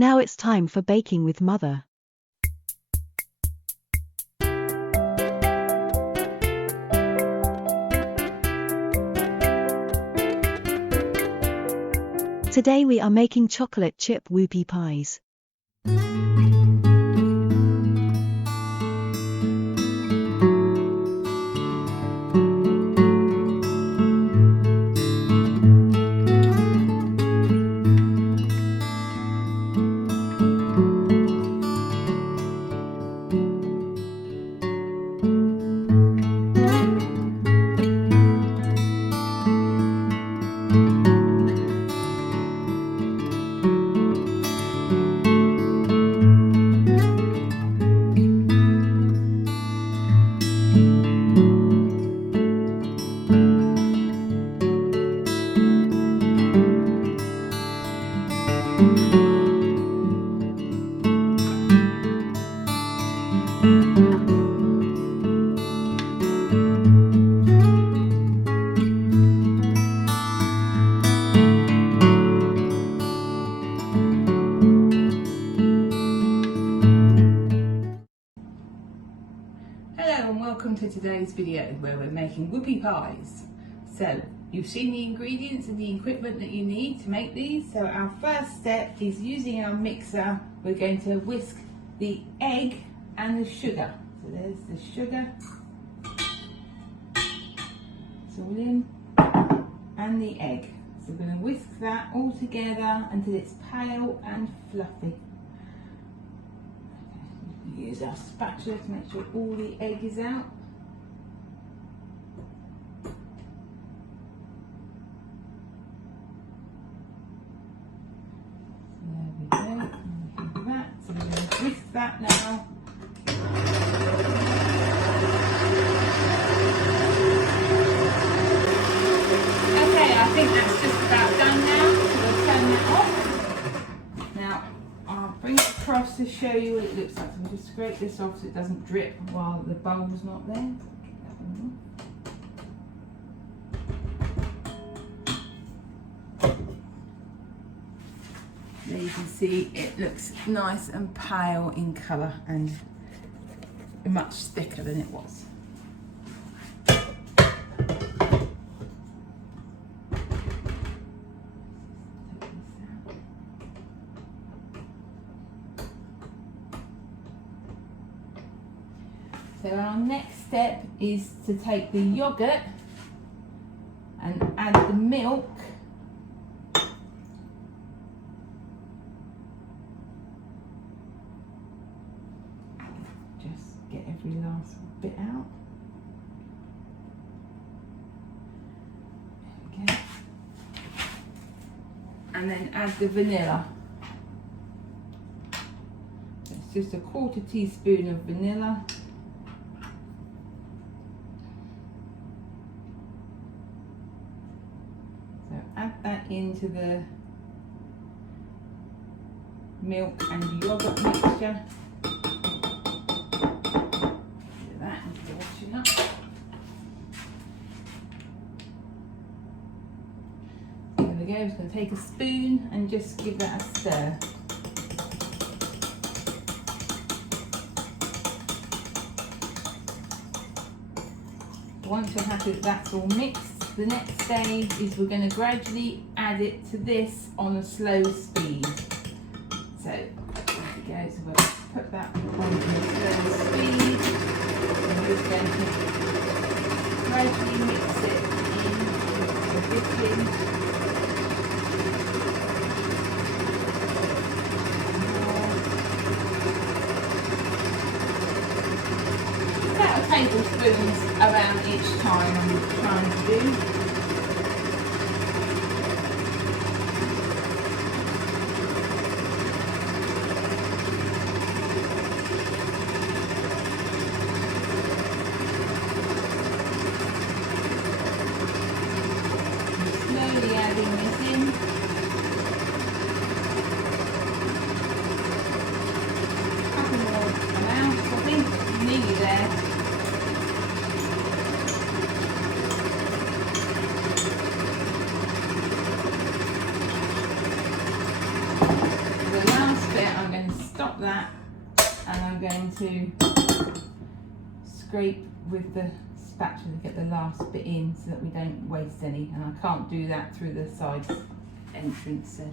Now it's time for baking with Mother. Today we are making chocolate chip whoopie pies. Hello and welcome to today's video where we're making whoopie pies. So you've seen the ingredients and the equipment that you need to make these. So our first step is using our mixer. We're going to whisk the egg and the sugar. So there's the sugar. It's all in. And the egg. So we're going to whisk that all together until it's pale and fluffy. Use our spatula to make sure all the egg is out. There we go. That. So we're going to whisk that now. Okay, I think that's just about done now. So we'll turn that off. Now, I'll bring it across to show you what it looks like. So I'm just scrape this off so it doesn't drip while the bowl's not there. There you can see it looks nice and pale in colour and much thicker than it was. So our next step is to take the yogurt and add the milk. Just get every last bit out. There we go. And then add the vanilla. It's just a 1/4 teaspoon of vanilla. Add that into the milk and yogurt mixture. Do that and get washing up. There we go. I'm just going to take a spoon and just give that a stir. Once you're happy that that's all mixed, the next stage is we're going to gradually add it to this on a slow speed. So there we go, so we'll put that on a slow speed and we're just going to gradually mix it in the whipping. About a tablespoon around each time I'm trying to do. Slowly adding this in. A couple more amounts, I think, nearly there. going to scrape with the spatula to get the last bit in so that we don't waste any, and I can't do that through the side entrance. So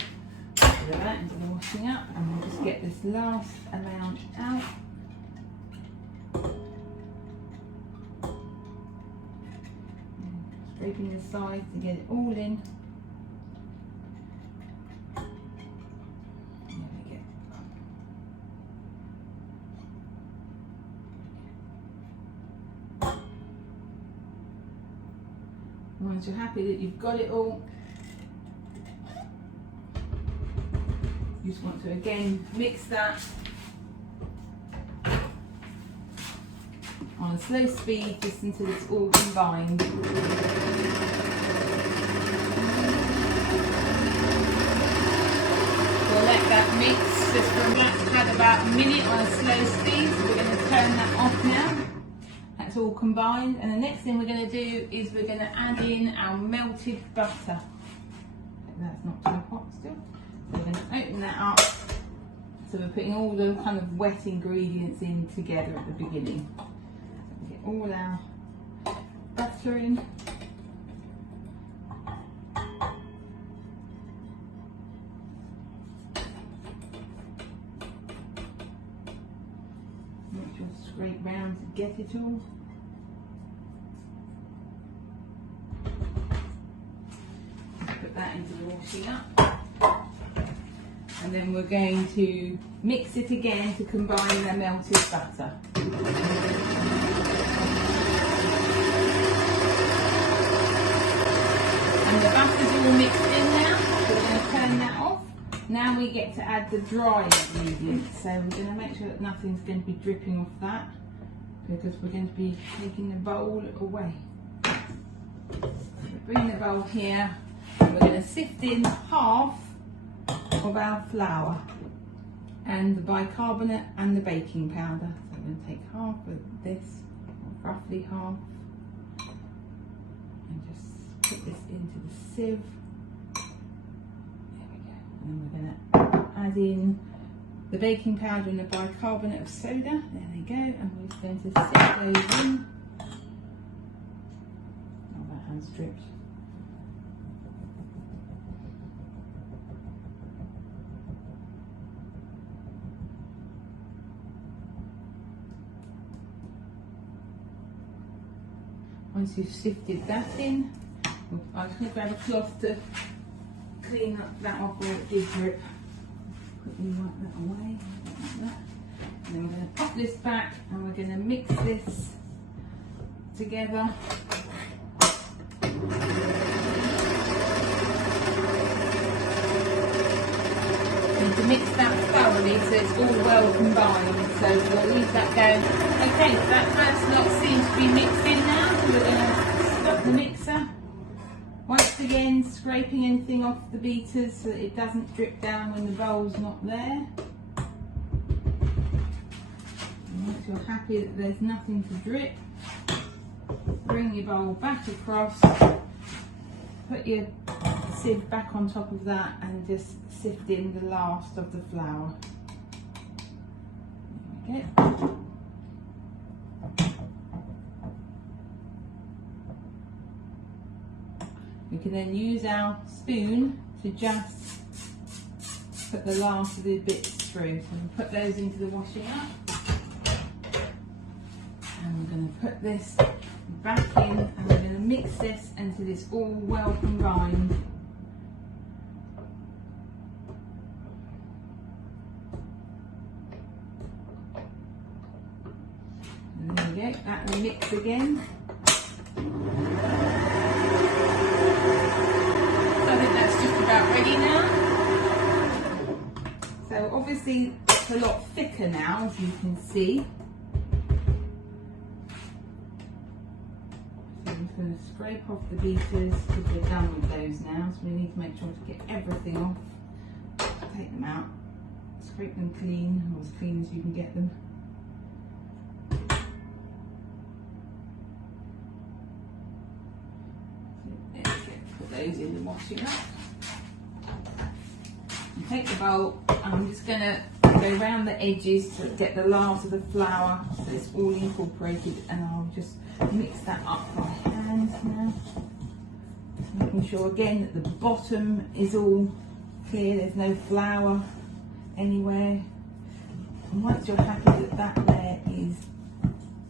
put that into the washing up, and we'll just get this last amount out. Scraping the sides to get it all in. There we go. Once you're happy that you've got it all, you just want to again mix that on a slow speed just until it's all combined. We'll let that mix just for about a minute on a slow speed. So we're going to turn that off now. That's all combined, and the next thing we're going to do is we're going to add in our melted butter. That's not too hot still. So we're going to open that up. So we're putting all the kind of wet ingredients in together at the beginning. Get all our butter in. Make sure to scrape round to get it all. Put that into the washing up. And then we're going to mix it again to combine the melted butter. And the butter's all mixed in now, so we're going to turn that off. Now we get to add the dry ingredients. So we're going to make sure that nothing's going to be dripping off that, because we're going to be taking the bowl away. So bring the bowl here. We're going to sift in half of our flour and the bicarbonate and the baking powder. So I'm going to take half of this, roughly half, and just put this into the sieve. There we go. And then we're going to add in the baking powder and the bicarbonate of soda. There they go. And we're just going to sift those in. Oh, that hand's dripped. Once you've sifted that in, I'm just going to grab a cloth to clean up that off where it did drip. Quickly wipe that away, like that. And then we're going to pop this back and we're going to mix this together. Need to mix that thoroughly so it's all well combined. So we'll leave that going. Okay, so that first lot seems to be mixed in now. So we're going to stop the mixer. Once again, scraping anything off the beaters so that it doesn't drip down when the bowl's not there. And once you're happy that there's nothing to drip, bring your bowl back across, put your sieve back on top of that and just sift in the last of the flour. There we go. We can then use our spoon to just put the last of the bits through. So we'll put those into the washing up. And we're going to put this back in and we're going to mix this until it's all well combined. And there we go, that will mix again. About ready now. So obviously it's a lot thicker now, as you can see. So I'm just going to scrape off the beaters because we're done with those now. So we need to make sure to get everything off. Take them out, scrape them clean, or as clean as you can get them. So there we go. Put those in the washing up. Take the bowl, and I'm just going to go go around the edges to get the last of the flour so it's all incorporated, and I'll just mix that up by hand now. Making sure again that the bottom is all clear, there's no flour anywhere. And once you're happy that that layer is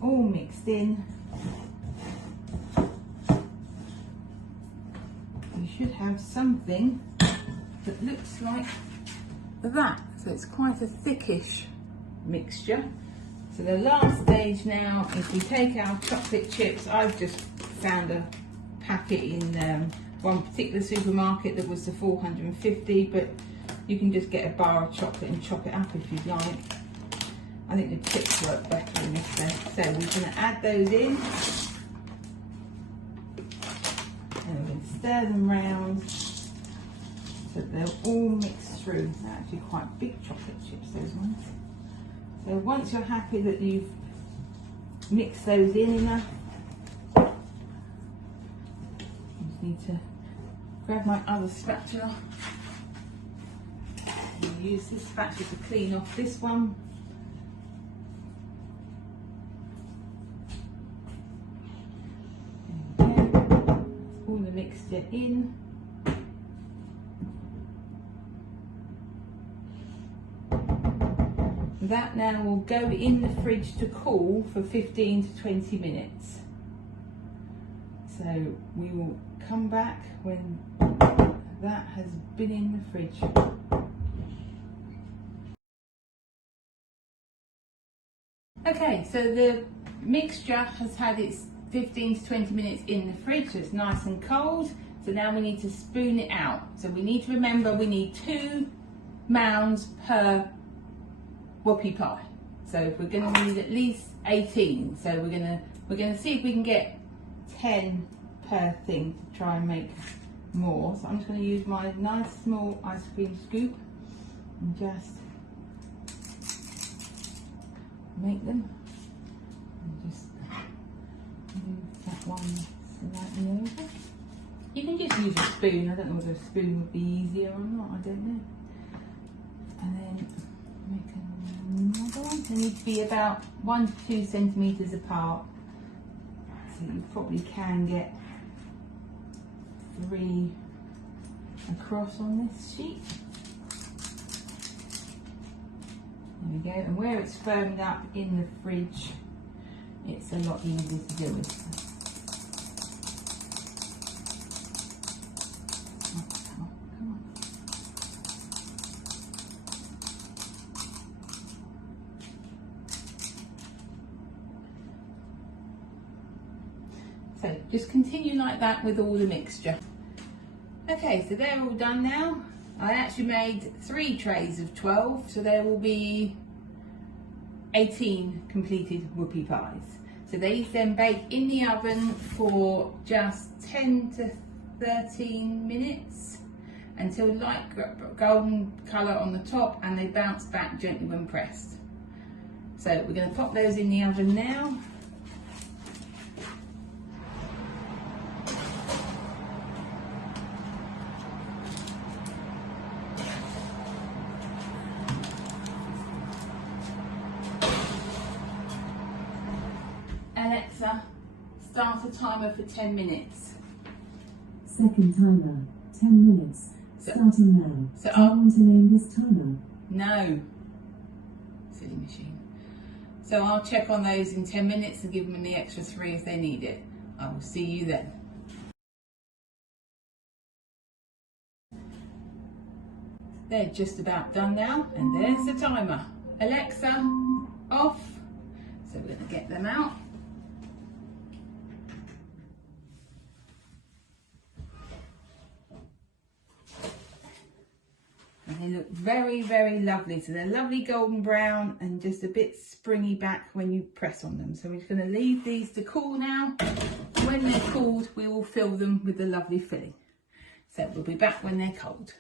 all mixed in, you should have something that looks like that. So it's quite a thickish mixture. So the last stage now is we take our chocolate chips. I've just found a packet in one particular supermarket that was the 450, but you can just get a bar of chocolate and chop it up if you'd like. I think the chips work better in this way. So we're going to add those in, and we're going to stir them round so that they'll all mix through. They're actually quite big chocolate chips, those ones. So once you're happy that you've mixed those in enough, I just need to grab my other spatula. I'll use this spatula to clean off this one. There we go. All the mixture in. That now will go in the fridge to cool for 15 to 20 minutes. So we will come back when that has been in the fridge. Okay, so the mixture has had its 15 to 20 minutes in the fridge, so it's nice and cold. So now we need to spoon it out. So we need to remember we need 2 mounds per whoopie pie. So if we're going to need at least 18, so we're going to see if we can get 10 per thing to try and make more. So I'm just going to use my nice small ice cream scoop and just make them, and just move that one slightly over. You can just use a spoon. I don't know whether a spoon would be easier or not, I don't know. And then make another one. They need to be about 1 to 2 centimetres apart, so you probably can get 3 across on this sheet. There we go, and where it's firmed up in the fridge, it's a lot easier to deal with. So just continue like that with all the mixture. Okay, so they're all done now. I actually made 3 trays of 12, so there will be 18 completed whoopie pies. So these then bake in the oven for just 10 to 13 minutes until light golden colour on the top, and they bounce back gently when pressed. So we're going to pop those in the oven now. Alexa, start a timer for 10 minutes. Second timer, 10 minutes. Starting now. So do you want to name this timer? No. Silly machine. So I'll check on those in 10 minutes and give them the extra 3 if they need it. I will see you then. They're just about done now, and there's the timer. Alexa, off. So we're going to get them out. And they look very, very lovely. So they're lovely golden brown and just a bit springy back when you press on them. So we're just going to leave these to cool now. When they're cooled, we will fill them with the lovely filling. So we'll be back when they're cold.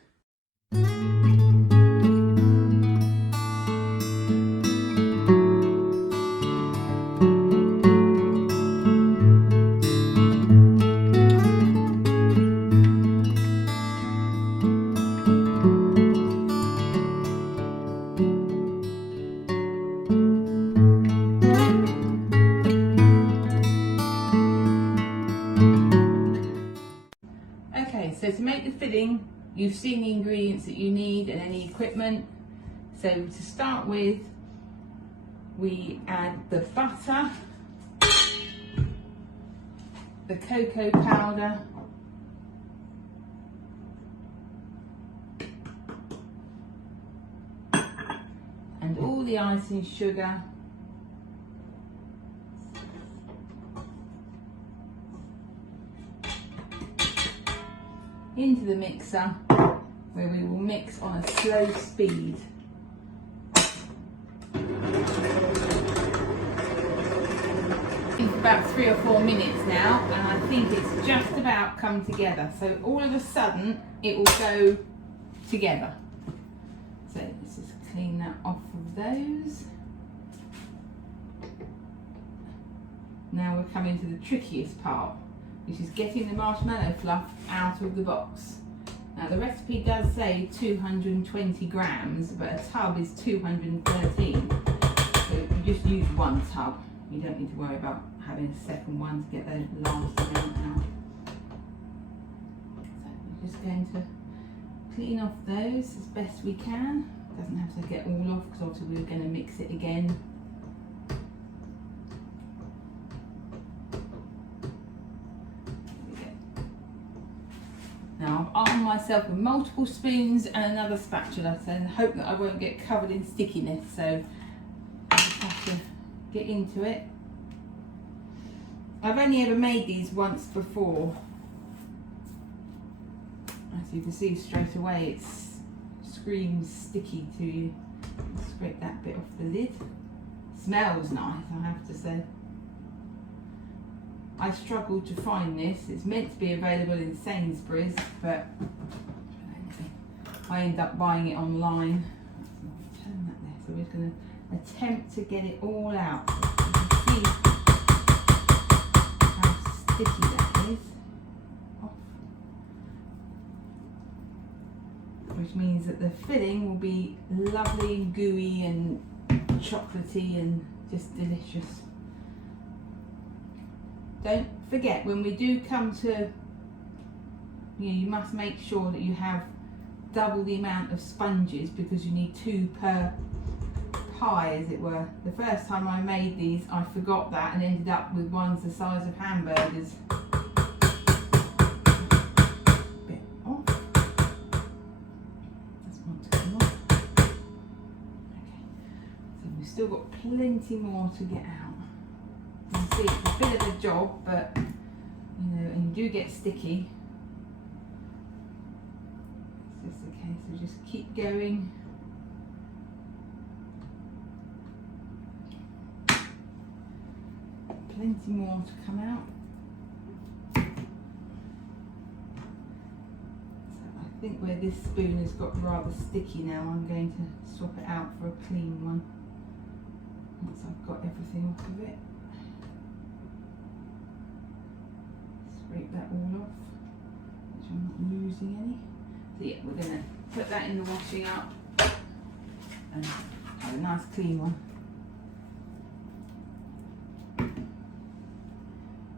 Okay, so to make the filling, you've seen the ingredients that you need and any equipment. So to start with, we add the butter, the cocoa powder, and all the icing sugar, into the mixer, where we will mix on a slow speed. For about 3 or 4 minutes now, and I think it's just about come together. So all of a sudden it will go together. So let's just clean that off of those. Now we're coming to the trickiest part, which is getting the marshmallow fluff out of the box. Now the recipe does say 220 grams, but a tub is 213. So you just use one tub. You don't need to worry about having a second one to get the last amount out. So we're just going to clean off those as best we can. Doesn't have to get all off because obviously we're going to mix it again. Now I've armed myself with multiple spoons and another spatula, so I hope that I won't get covered in stickiness. So I just have to get into it. I've only ever made these once before. As you can see straight away, it screams sticky to you. I'll scrape that bit off the lid. Smells nice, I have to say. I struggled to find this. It's meant to be available in Sainsbury's, but I ended up buying it online. Turn that there. So we're going to attempt to get it all out. So you can see how sticky that is. Off. Which means that the filling will be lovely and gooey and chocolatey and just delicious. Don't forget, when we do come to, you must make sure that you have double the amount of sponges, because you need 2 per pie, as it were. The first time I made these, I forgot that and ended up with ones the size of hamburgers. Bit off. Just want to come off. Okay, so we've still got plenty more to get out. You can see it's a bit of a job, but you know, and you do get sticky. It's just the case, so just keep going. Plenty more to come out. So I think where this spoon has got rather sticky now, I'm going to swap it out for a clean one once I've got everything off of it. Scrape that all off, which I'm not losing any. So yeah, we're going to put that in the washing up and have a nice clean one.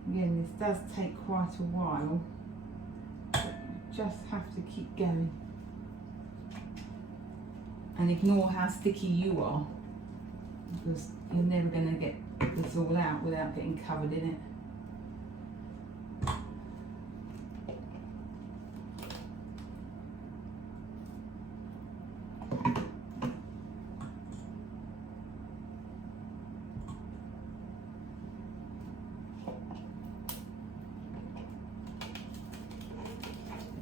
Again, this does take quite a while, but you just have to keep going. And ignore how sticky you are, because you're never going to get this all out without getting covered in it.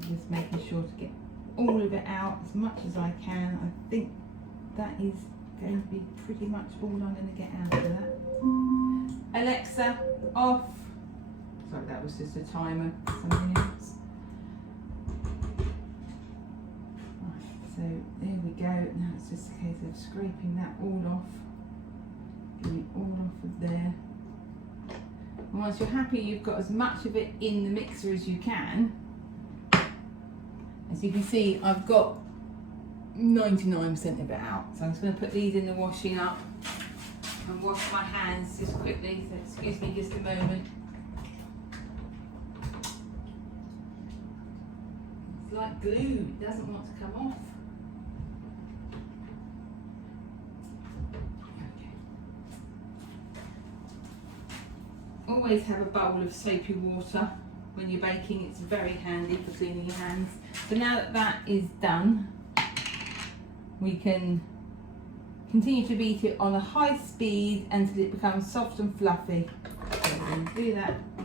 Just making sure to get all of it out as much as I can. I think that is going to be pretty much all I'm going to get out of that. Alexa, off. Sorry, that was just a timer, something else. Right, so there we go. Now it's just a case of scraping that all off. Getting it all off of there. And once you're happy you've got as much of it in the mixer as you can, as you can see, I've got 99% of it out. So I'm just going to put these in the washing up and wash my hands just quickly. So excuse me just a moment. like glue, it doesn't want to come off. Okay. Always have a bowl of soapy water when you're baking, it's very handy for cleaning your hands. So now that that is done, we can continue to beat it on a high speed until it becomes soft and fluffy. So we're going to do that. I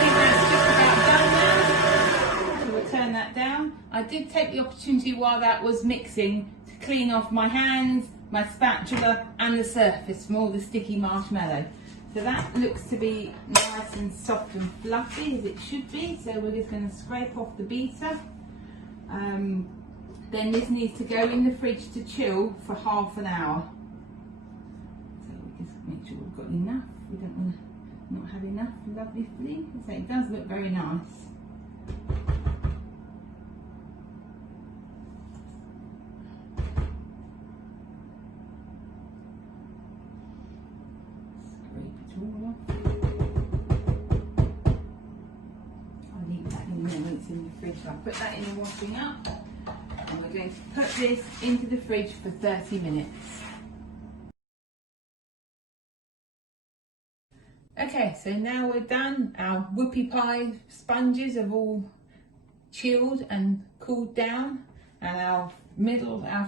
think that's just about done now. So we'll turn that down. I did take the opportunity while that was mixing to clean off my hands, my spatula and the surface from all the sticky marshmallow. So that looks to be nice and soft and fluffy as it should be. So we're just going to scrape off the beater. Then this needs to go in the fridge to chill for half an hour. So we just make sure we've got enough. We don't want to not have enough lovely filling. So it does look very nice. I'll leave that in there when it's in the fridge. I'll put that in the washing up, and we're going to put this into the fridge for 30 minutes. Okay, so now we're done. Our whoopie pie sponges have all chilled and cooled down, and our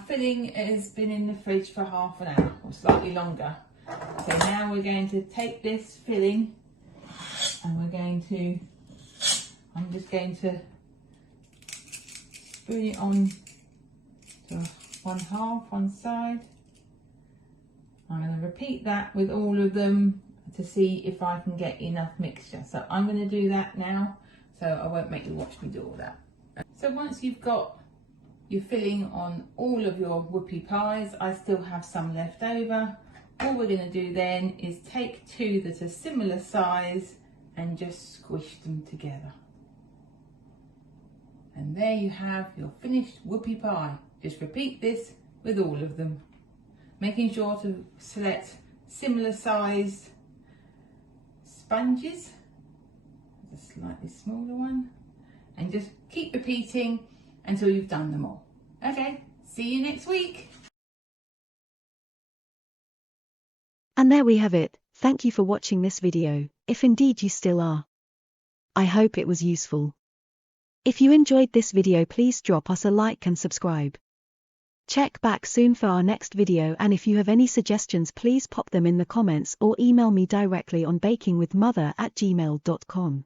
filling has been in the fridge for half an hour or slightly longer. So now we're going to take this filling and I'm just going to spoon it on to one side. I'm going to repeat that with all of them to see if I can get enough mixture. So I'm going to do that now, so I won't make you watch me do all that. So once you've got your filling on all of your whoopie pies, I still have some left over. All we're going to do then is take two that are similar size and just squish them together. And there you have your finished whoopie pie. Just repeat this with all of them, making sure to select similar sized sponges, a slightly smaller one, and just keep repeating until you've done them all. Okay, see you next week. And there we have it. Thank you for watching this video, if indeed you still are. I hope it was useful. If you enjoyed this video, please drop us a like and subscribe. Check back soon for our next video, and if you have any suggestions, please pop them in the comments or email me directly on bakingwithmother@gmail.com.